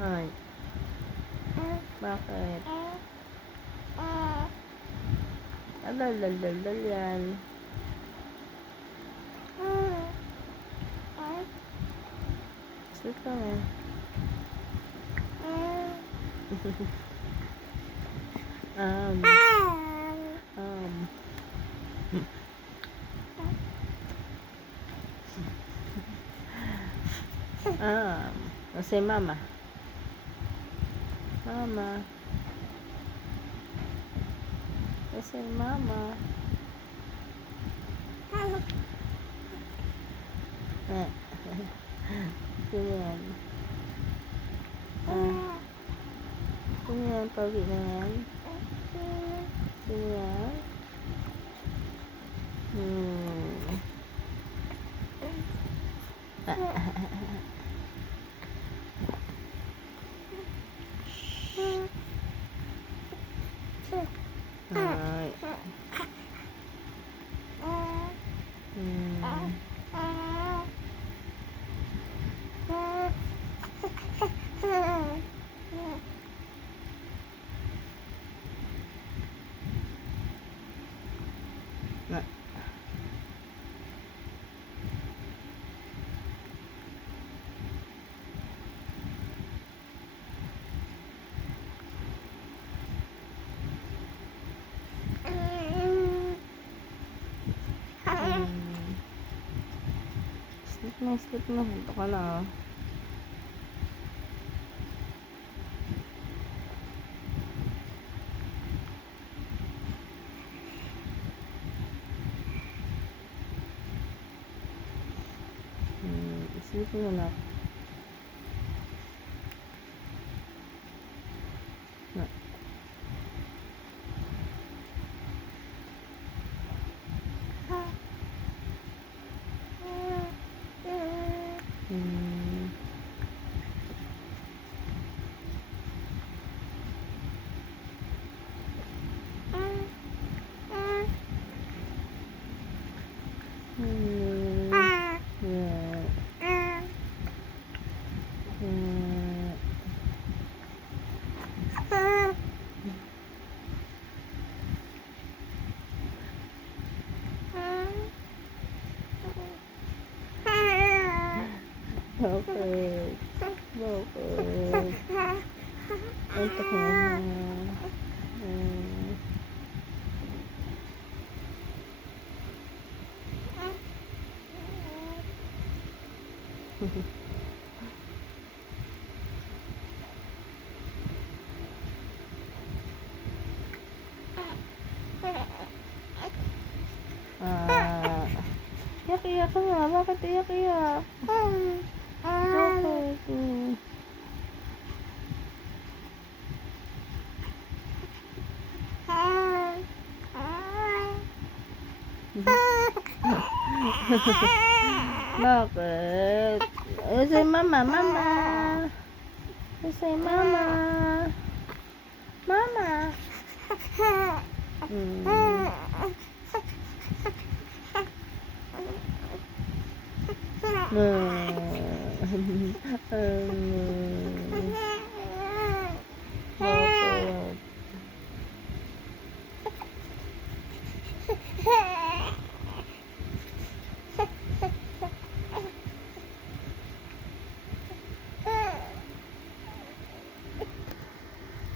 Ay, bakit? Alal yan. Sleep lang eh. Um. Say mama. Mama. Say mama. Ganyan. Ganyan, pagi na yan. Ganyan. Ay. Sleep na. Ito ka na. Sleep mo na. Bakit? Bakit? Ay, pakihan na. Iyak-iyak ka nga. Bakit iyak-iyak? Bakit? Bakit? Say mama, mama. Say mama. Mama.